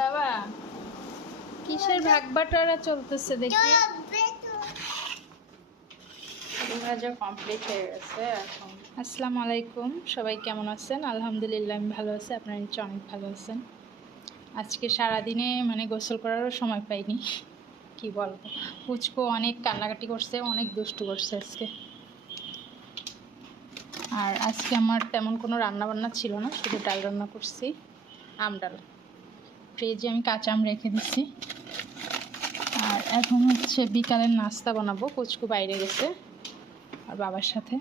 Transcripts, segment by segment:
বাবা কিসের ভাগ বাটোয়ারা চলতেছে দেখি। ভাজা কমপ্লিট হয়ে গেছে এখন। আসসালামু আলাইকুম, সবাই কেমন আছেন? আলহামদুলিল্লাহ আমি ভালো আছি, আপনারা নিশ্চয় অনেক ভালো আছেন। আজকে সারাদিনে গোসল করারও সময় পাইনি, কি বলবো। পুচকু অনেক কান্নাকাটি করছে, অনেক দুষ্টু করছে আজকে। আর আজকে আমার তেমন কোনো রান্না বান্না ছিল না, শুধু ডাল রান্না করছি, আম ডাল। ফ্রিজে আমি কাঁচা আম রেখে দিচ্ছি। আর এখন হচ্ছে বিকালের নাস্তা বানাবো। পুচকু বাইরে গেছে আর বাবার সাথে।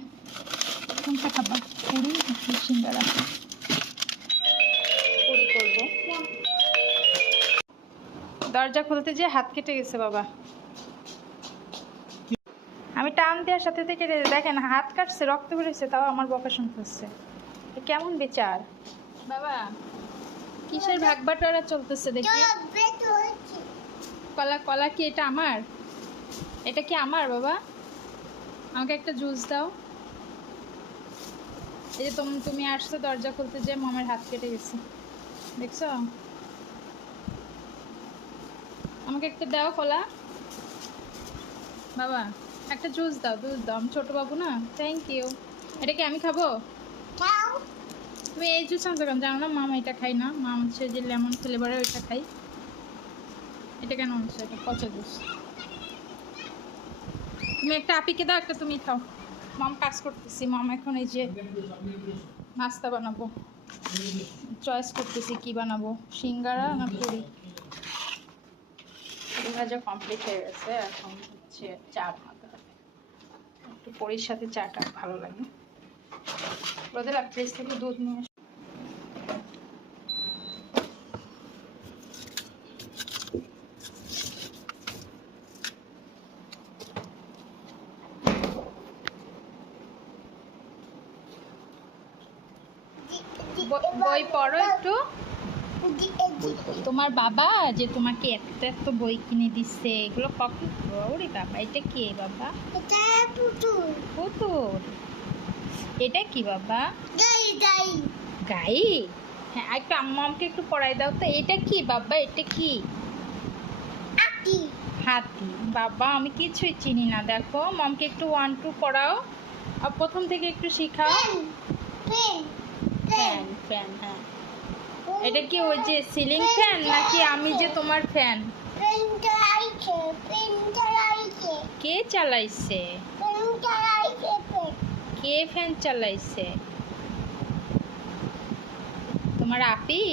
কোনটা খাবার? পুরি নাকি সিঙ্গারা? পুরি করবো। দরজা খুলতে যেয়ে হাত কেটে গেছে বাবা। আমি টান দেওয়ার সাথে থেকে দেখেন হাত কাটছে, রক্ত বেরোচ্ছে, তাও আমার বকা শুনতেছে। কেমন বিচার বাবা? কিসের ভাগ বাটোয়ারা চলতেছে দেখি। কলা কলা কি এটা আমার? এটা কি আমার বাবা? আমাকে একটা জুস দাও। এই যে তুমি আসছো, দরজা খুলতে যে মামার হাত কেটে গেছে, দেখছো? আমাকে একটা দাও কলা বাবা, একটা জুস দাও, দুধ দাও। আমি ছোট বাবু না। Thank you. এটা কি আমি খাবো? তুমি এই জুস আনছো কেন? জানো না মামা এটা খাই না, মামা হচ্ছে যে লেমন ফ্লেভারের ওইটা খাই। এটা কেন আনছো? এটা পচা জুস। তুমি একটা আপিকে দাও, একটা তুমি খাও। মাম কাজ করতেছি, মাম এখন এই যে নাস্তা বানাবো, চয়েস করতেছি কি বানাবো, সিঙ্গারা না পুরি। পুরি ভাজা কমপ্লিট হয়ে গেছে, এখন হচ্ছে চা বানাতে হবে। একটু পুরির সাথে চাটা ভালো লাগে। ওদের ফ্রিজ থেকে দুধ নিয়ে বই পড়ো একটু। তোমার বাবা যে তোমাকে এত এত বই কিনে দিচ্ছে, এগুলো কখন? ওরে বাবা, এটা কি বাবা? পুতুল। এটা কি বাবা? গাই। হ্যাঁ, একটু আম্মাকে একটু পড়াই দাও তো। এটা কি বাবা? এটা কি? হাতি। বাবা আমি কিছুই চিনি না, দেখো মমকে একটু 1 2 পড়াও, আর প্রথম থেকে একটু শিখাও। ফ্যান ফ্যান, হ্যাঁ। এটা কি ওই যে সিলিং ফ্যান নাকি আমি যে তোমার ফ্যান? কে চালাইছে? কে ফ্যান চালাইছে? তোমার আপি?